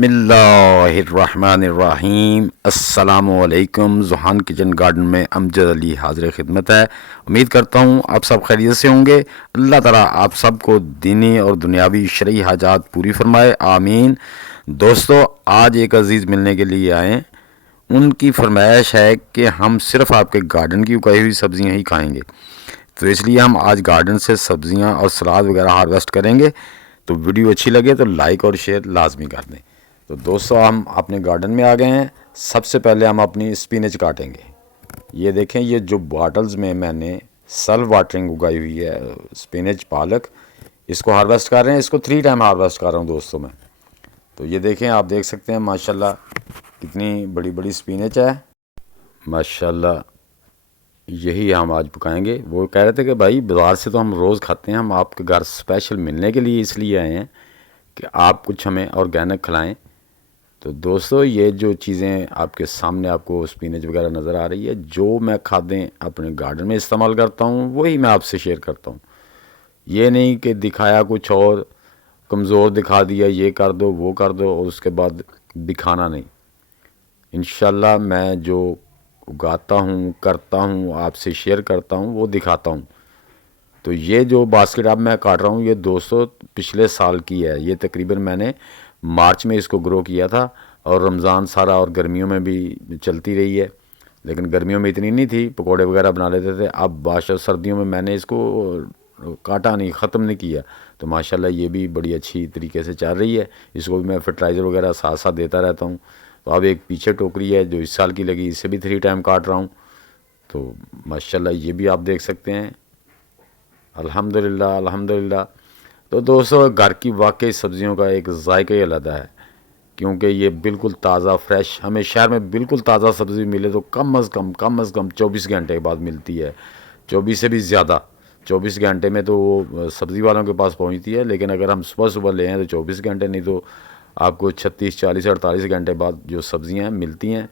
बिस्मिल्लाहिर्रहमानिर्रहीम। अस्सलामु अलैकुम। ज़ुहान किचन गार्डन में अमजद अली हाज़िर खिदमत है। उम्मीद करता हूँ आप सब खैरियत से होंगे। अल्लाह ताला आप सबको दीनी और दुनियावी शरई हाजात पूरी फरमाए, आमीन। दोस्तों, आज एक अज़ीज़ मिलने के लिए आए। उनकी फरमाइश है कि हम सिर्फ़ आपके गार्डन की उगाई हुई सब्ज़ियाँ ही खाएँगे, तो इसलिए हम आज गार्डन से सब्ज़ियाँ और सलाद वगैरह हार्वेस्ट करेंगे। तो वीडियो अच्छी लगे तो लाइक और शेयर लाजमी कर दें। तो दोस्तों, हम अपने गार्डन में आ गए हैं। सबसे पहले हम अपनी स्पिनच काटेंगे। ये देखें, ये जो बॉटल्स में मैंने सेल्फ वाटरिंग उगाई हुई है स्पिनच पालक, इसको हार्वेस्ट कर रहे हैं। इसको 3 टाइम हार्वेस्ट कर रहा हूँ दोस्तों मैं। तो ये देखें, आप देख सकते हैं माशाल्लाह कितनी बड़ी बड़ी स्पिनच है माशाल्लाह। यही हम आज पकाएंगे। वो कह रहे थे कि भाई बाज़ार से तो हम रोज़ खाते हैं, हम आपके घर स्पेशल मिलने के लिए इसलिए आए हैं कि आप कुछ हमें ऑर्गेनिक खिलाएं। तो दोस्तों, ये जो चीज़ें आपके सामने आपको स्पिनच वगैरह नज़र आ रही है, जो मैं खादें अपने गार्डन में इस्तेमाल करता हूँ वही मैं आपसे शेयर करता हूँ। ये नहीं कि दिखाया कुछ और, कमज़ोर दिखा दिया, ये कर दो वो कर दो और उसके बाद दिखाना नहीं। इंशाल्लाह मैं जो उगाता हूँ, करता हूँ, आपसे शेयर करता हूँ, वो दिखाता हूँ। तो ये जो बास्केट अब मैं काट रहा हूँ, ये दोस्तों पिछले साल की है। ये तकरीबन मैंने मार्च में इसको ग्रो किया था और रमज़ान सारा और गर्मियों में भी चलती रही है, लेकिन गर्मियों में इतनी नहीं थी, पकोड़े वगैरह बना लेते थे। अब बादशाह सर्दियों में मैंने इसको काटा नहीं, ख़त्म नहीं किया, तो माशाल्लाह ये भी बड़ी अच्छी तरीके से चल रही है। इसको भी मैं फर्टिलाइज़र वगैरह साथ साथ देता रहता हूँ। तो अब एक पीछे टोकरी है जो इस साल की लगी, इससे भी 3 टाइम काट रहा हूँ। तो माशाल्लाह ये भी आप देख सकते हैं। अल्हम्दुलिल्लाह अल्हम्दुलिल्लाह। तो दोस्तों, घर की वाकई सब्ज़ियों का एक ज़ायका ही अलग है, क्योंकि ये बिल्कुल ताज़ा फ्रेश, हमें शहर में बिल्कुल ताज़ा सब्ज़ी मिले तो कम अज़ कम 24 घंटे के बाद मिलती है, 24 से भी ज़्यादा। 24 घंटे में तो वो सब्ज़ी वालों के पास पहुंचती है, लेकिन अगर हम सुबह सुबह ले आएँ तो 24 घंटे, नहीं तो आपको 36, 40, 48 घंटे बाद जो सब्ज़ियाँ मिलती हैं।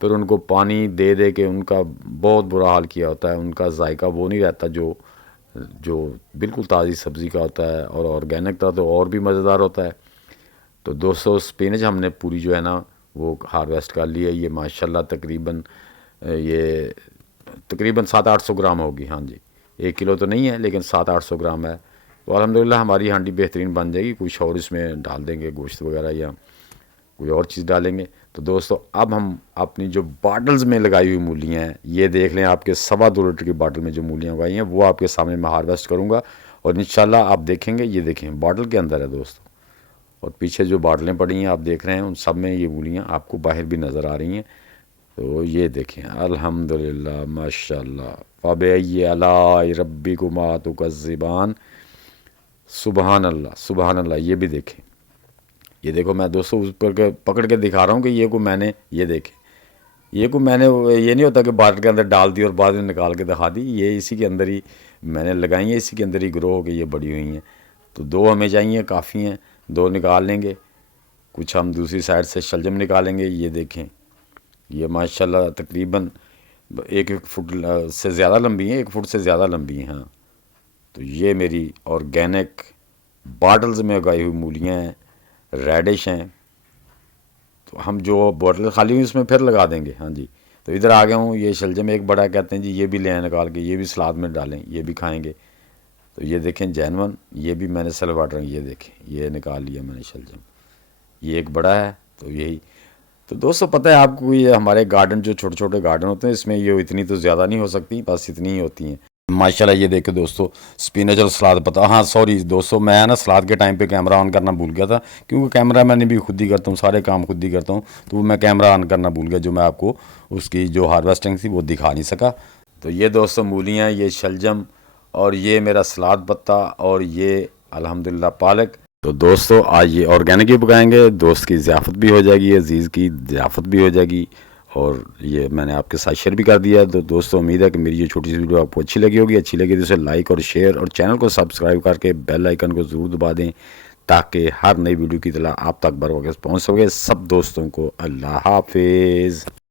फिर उनको पानी दे दे के उनका बहुत बुरा हाल किया होता है, उनका जायका वो नहीं रहता जो जो बिल्कुल ताज़ी सब्ज़ी का होता है। और ऑर्गेनिक का तो और भी मज़ेदार होता है। तो दोस्तों, स्पिनच हमने पूरी जो है ना वो हार्वेस्ट कर ली है। ये माशाल्लाह ये तकरीबन 700-800 ग्राम होगी। हाँ जी, 1 किलो तो नहीं है, लेकिन 700-800 ग्राम है। तो अल्हम्दुलिल्लाह हमारी हांडी बेहतरीन बन जाएगी। कुछ और इसमें डाल देंगे, गोश्त वगैरह या कोई और चीज़ डालेंगे। तो दोस्तों, अब हम अपनी जो बॉटल्स में लगाई हुई मूलियाँ हैं, ये देख लें, आपके 2.25 लीटर की बॉटल में जो मूलियाँ उगाई हैं वो आपके सामने मैं हार्वेस्ट करूँगा और इंशाल्लाह आप देखेंगे। ये देखें, बॉटल के अंदर है दोस्तों, और पीछे जो बॉटलें पड़ी हैं आप देख रहे हैं, उन सब में ये मूलियाँ आपको बाहर भी नज़र आ रही हैं। तो ये देखें, अल्हम्दुलिल्लाह माशाल्लाह, फ़बिअय्यि आलाइ रब्बिकुमा तुकज़्ज़िबान। सुबहान अल्लाह सुबहान अल्लाह। ये भी देखें, ये देखो, मैं दोस्तों उस पर के पकड़ के दिखा रहा हूँ कि ये को मैंने, ये देखें, ये को मैंने, ये नहीं होता कि बाटल के अंदर डाल दी और बाद में निकाल के दिखा दी। ये इसी के अंदर ही मैंने लगाई है, इसी के अंदर ही ग्रो हो के ये बड़ी हुई हैं। तो 2 हमें चाहिए, काफ़ी हैं, 2 निकाल लेंगे। कुछ हम दूसरी साइड से शलजम निकालेंगे। ये देखें, ये माशाल्लाह तकरीबन 1 फुट से ज़्यादा लंबी हैं, 1 फुट से ज़्यादा लंबी हैं। हाँ, तो ये मेरी ऑर्गेनिक बॉटल्स में उगाई हुई मूलियाँ हैं, रेडिश हैं। तो हम जो बोतल खाली हुई उसमें फिर लगा देंगे। हाँ जी, तो इधर आ गया हूँ। ये शलजम एक बड़ा कहते हैं जी, ये भी ले आए निकाल के, ये भी सलाद में डालें, ये भी खाएंगे। तो ये देखें जैनवन, ये भी मैंने सेल्फ वाटर, ये देखें, ये निकाल लिया मैंने शलजम, ये एक बड़ा है। तो यही। तो दोस्तों, पता है आपको, ये हमारे गार्डन जो छोटे छोटे गार्डन होते हैं, इसमें ये इतनी तो ज़्यादा नहीं हो सकती, बस इतनी ही होती हैं माशाल्लाह। ये देखे दोस्तों, स्पिनच और सलाद। पता, हाँ सॉरी दोस्तों, मैं ना सलाद के टाइम पे कैमरा ऑन करना भूल गया था, क्योंकि कैमरा मैंने भी खुद ही करता हूँ, सारे काम खुद ही करता हूँ। तो वो मैं कैमरा ऑन करना भूल गया, जो मैं आपको उसकी जो हार्वेस्टिंग थी वो दिखा नहीं सका। तो ये दोस्तों मूलियाँ, ये शलजम, और ये मेरा सलाद पत्ता, और ये अल्हम्दुलिल्लाह पालक। तो दोस्तों, आज ये ऑर्गेनिक ही पकाएंगे। दोस्त की ज़ियाफ़त भी हो जाएगी, अजीज़ की ज़ियाफ़त भी हो जाएगी, और ये मैंने आपके साथ शेयर भी कर दिया। तो दोस्तों, उम्मीद है कि मेरी ये छोटी सी वीडियो आपको अच्छी लगी होगी। अच्छी लगी तो इसे लाइक और शेयर, और चैनल को सब्सक्राइब करके बेल आइकन को ज़रूर दबा दें, ताकि हर नई वीडियो की इत्तला आप तक बर वक्त पहुँच सके। सब दोस्तों को अल्लाह हाफिज़।